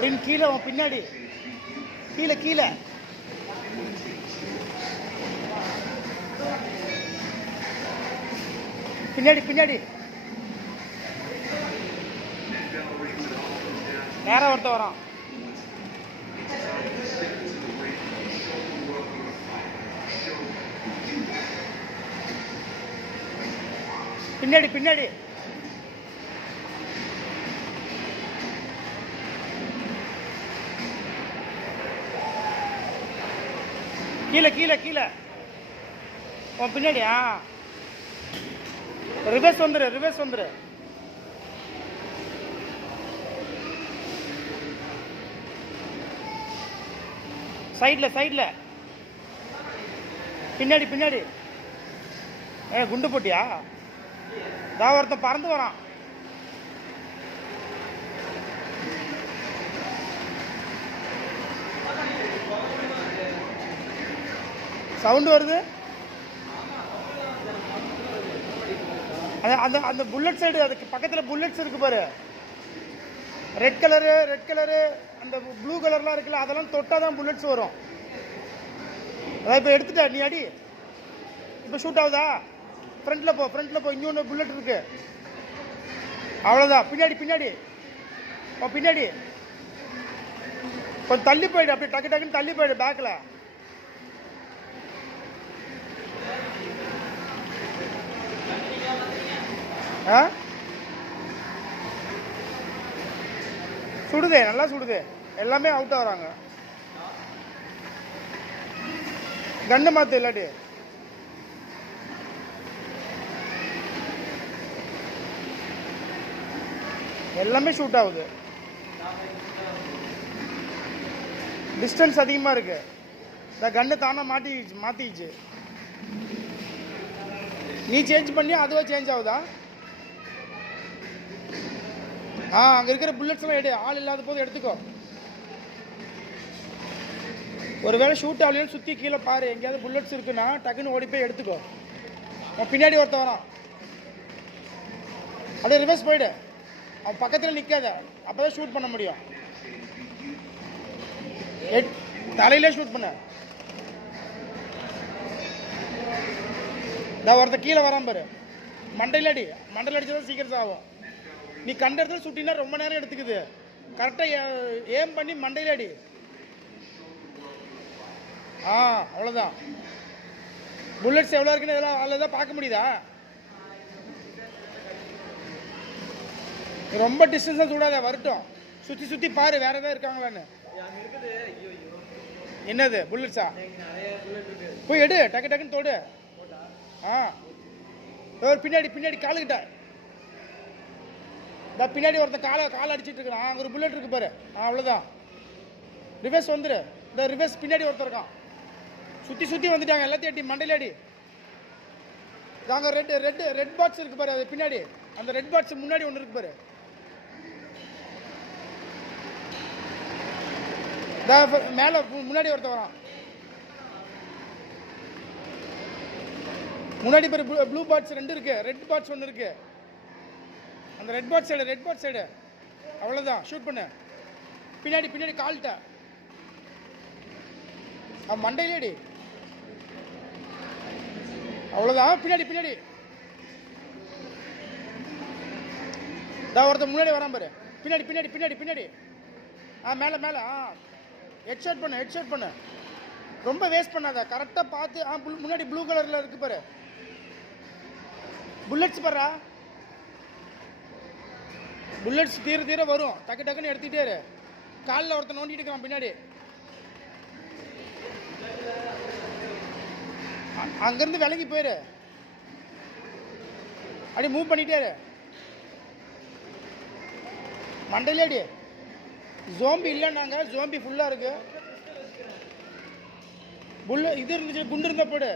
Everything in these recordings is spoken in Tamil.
ஒடின் கீழே பின்னாடி கீழே கீழே பின்னாடி பின்னாடி நேரம் ஒருத்த வரான். பின்னாடி பின்னாடி கீழே கீழே கீழே பின்னாடியா ரிவர்ஸ் வந்துரு ரிவர்ஸ் வந்துரு. சைடில் சைடில் பின்னாடி பின்னாடி குண்டு போட்டியா? தான் ஒருத்தன் பறந்து வரான். சவுண்டு வருது. அந்த அந்த புல்லட் சைடு அதுக்கு பக்கத்தில் புல்லட்ஸ் இருக்கு பாரு. ரெட் கலரு அந்த ப்ளூ கலர்லாம் இருக்குல்ல, அதெல்லாம் தொட்டால் தான் புல்லட்ஸ் வரும். அதான் இப்போ எடுத்துட்ட நீ அடி. இப்போ ஷூட் ஆகுதா? ஃப்ரண்ட்டில் போ இன்னொன்று புல்லட் இருக்கு. அவ்வளோதான். பின்னாடி பின்னாடி பின்னாடி கொஞ்சம் தள்ளி போயிடு. அப்படி டக்கு டக்குன்னு தள்ளி போயிடு பேக்கில். சுடுதே, நல்லா சுடுது. எல்லாமே அவுட் ஆகுறாங்க. கண்ணு மாத்து இல்லாட்டி. எல்லாமே ஷூட் ஆகுது. டிஸ்டன்ஸ் அதிகமாக இருக்கு. இந்த கண்ணு தானே மாத்திச்சு. நீ சேஞ்ச் பண்ணி அதுவே சேஞ்ச் ஆகுதா? அங்கே இருக்கிற புல்லட்ஸ் எல்லாம் எடு. ஆள் இல்லாத போது எடுத்துக்கோ. ஒருவேளை ஷூட் ஆகலைன்னு சுற்றி கீழே பாரு, எங்கேயாவது புல்லட்ஸ் இருக்குன்னா டக்குன்னு ஓடி போய் எடுத்துக்கோ. அவன் பின்னாடி ஒருத்த வரான். அப்படியே ரிவர்ஸ் போயிடு. அவன் பக்கத்தில் நிற்காத, அப்போதான் ஷூட் பண்ண முடியும். தலையிலே ஷூட் பண்ண. ஒருத்த கீழே வரான் பாரு. மண்டையில் அடிச்சதான் சீக்கிரம் ஆகும். நீ கண்ட இடத்துல சுட்டினா ரொம்ப நேரம் எடுத்துக்குது. கரெக்டாக ஏம் பண்ணி மண்டையில் அடி. அவ்வளோதான். புல்லட்ஸ் எவ்வளோ இருக்குன்னு இதெல்லாம் அதில் தான் பார்க்க முடியுதா? ரொம்ப டிஸ்டன்ஸாக சுடாத, வரட்டும். சுற்றி பாரு வேற ஏதாவது இருக்காங்களான்னு. என்னது புல்லட்ஸா? போய் எடு, டக்கு டக்குன்னு தோடு. பின்னாடி காலுக்கிட்ட பின்னாடி ஒருத்தன் காலை அடிச்சுட்டு இருக்கிறான். அங்கே ஒரு புல்லட் இருக்கு பாரு. அவ்வளோதான். ரிவர்ஸ் வந்துரு. இந்த ரிவர்ஸ் பின்னாடி ஒருத்தர் இருக்கான். சுற்றி வந்துட்டாங்க. எல்லாத்தையும் அடி, மண்டையில அடி. அங்கே ரெட் பாக்ஸ் இருக்கு பாரு. அது பின்னாடி அந்த ரெட் பாக்ஸ் முன்னாடி ஒன்று இருக்கு பாரு. மேலே முன்னாடி ஒருத்தர் வரான். முன்னாடி பாரு ப்ளூ பாட்ஸ் 2 இருக்கு. ரெட் பாட்ஸ் 1 இருக்கு. அந்த ரெட் பாட் சைடு அவ்வளோதான். ஷூட் பண்ணு. பின்னாடி கால்ட்ட அவன் மண்டையிலேடி. அவ்வளோதான். பின்னாடி ஒருத்தன் முன்னாடி வரான் பாரு. பின்னாடி மேலே ஹெட்ஷாட் பண்ணு. ரொம்ப வேஸ்ட் பண்ணாத. கரெக்டாக பார்த்து. முன்னாடி ப்ளூ கலரில் இருக்கு பாரு. புல்லட்ஸ் பாரா. புல்லட்ஸ் தீர வரும். டக்குன்னு எடுத்துக்கிட்டே இரு. காலில் ஒருத்தன் நோண்டிட்டு இருக்கான் பின்னாடி. அங்கேருந்து விலகி போயிரு. அப்படி மூவ் பண்ணிட்டே இரு. மண்டையிலே அடி. ஜோம்பி இல்லைன்னாங்க. ஜோம்பி ஃபுல்லாக இருக்கு. இது இருந்துச்சு, குண்டு இருந்தா போடு.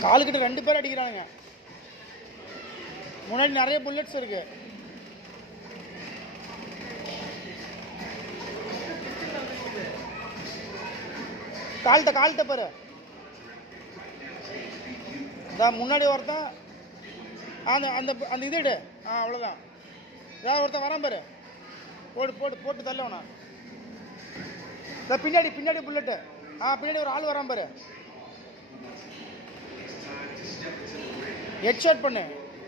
காலுக்கிட்ட 2 பேர் அடிக்கிறானுங்க. முன்னாடி நிறைய புல்லட்ஸ் இருக்கு. கால்ட்ட பாரு. இதான் முன்னாடி ஒருத்தன் அந்த அந்த அந்த இது எடு. அவ்வளோதான். ஏதாவது ஒருத்தன் வரான் பாரு. போட்டு தள்ளவனா. இந்த பின்னாடி பின்னாடி புல்லட்டு. பின்னாடி ஒரு ஆள் வரான் பாரு. ஹெட் ஷாட் பண்ணு.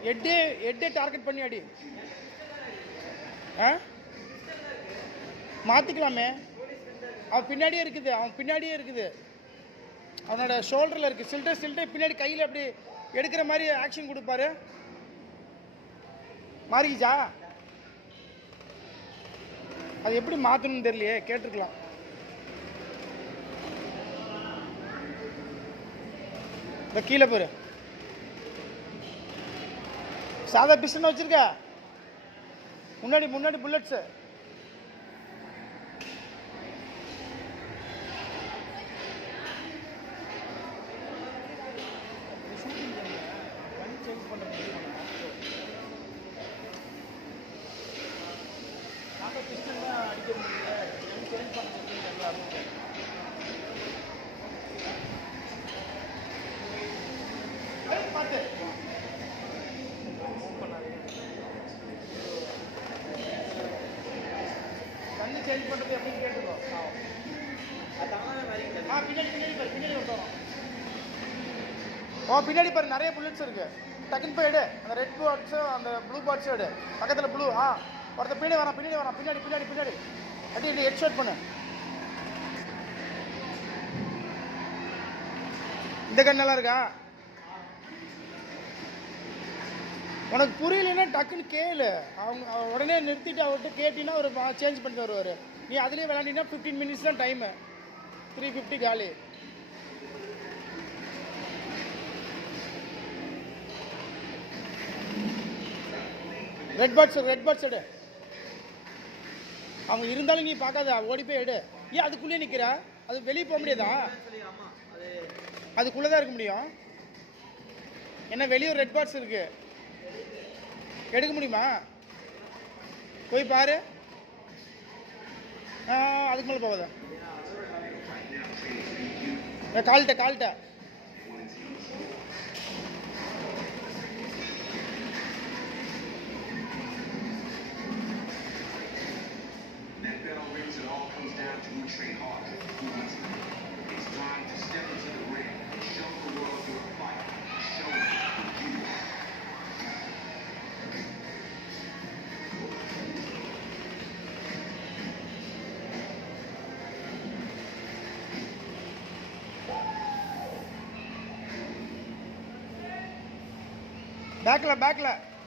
ஹெட்டே டார்கெட் பண்ணி அடி. மாற்றிக்கலாமே. அவன் பின்னாடியே இருக்குது. அவனோட ஷோல்டரில் இருக்குது. சில்ட்டர் பின்னாடி கையில் அப்படி எடுக்கிற மாதிரி ஆக்ஷன் கொடுப்பாரு. மாறிக்கிச்சா? அது எப்படி மாற்றணும்னு தெரியலையே, கேட்டிருக்கலாம். இந்த கீழே பாரு. சாதா பிஸ்டன் வச்சிருக்க. முன்னாடி புல்லட்ஸு. பிஸ்டன் தான் அடிக்க முடியல. சேஞ்ச் பண்ண பார்த்து தண்ணி சேஞ்ச் பண்ணுறது எப்படின்னு கேட்டுக்கோ. பின்னாடி விட்டுறோம். பின்னாடி பாரு, நிறைய புல்லட்ஸ் இருக்கு. டக்குன்னு போய் எடு. அந்த ரெட் பாட்ஸும் அந்த ப்ளூ பாட்ஸும் எடு. பக்கத்தில் ப்ளூ. ஒருத்தர் பின்னாடி வரான். பின்னாடி அடி ஹெட் ஷாட் பண்ணு. இந்த கண் நல்லா இருக்கா? உனக்கு புரியலன்னா டக்குன்னு கேளு. அவங்க உடனே நிறுத்திட்டு அவர்கிட்ட கேட்டீங்கன்னா ஒரு சேஞ்ச் பண்ணிட்டு வருவார். நீ அதுலேயே விளாண்டினா 15 மினிட்ஸ் தான் டைமு. 350 காலி. ரெட் பாட்ஸ் எடு. அவங்க இருந்தாலும் நீ பார்க்காத, ஓடி போய் எடு. ஏன் அதுக்குள்ளேயே நிற்கிற? அது வெளியே போக முடியாதா? அதுக்குள்ளே தான் இருக்க முடியும். ஏன்னா வெளியே ரெட் பாட்ஸ் இருக்கு. எடுக்க முடியுமா? போய் பாரு. அதுக்கு மேலே போகாத. கால்ட்ட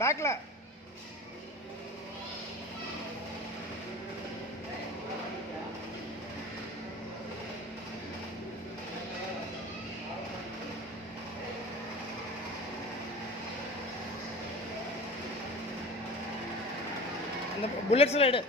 பேக்ல இந்த புல்லட்ஸ்ல எடு.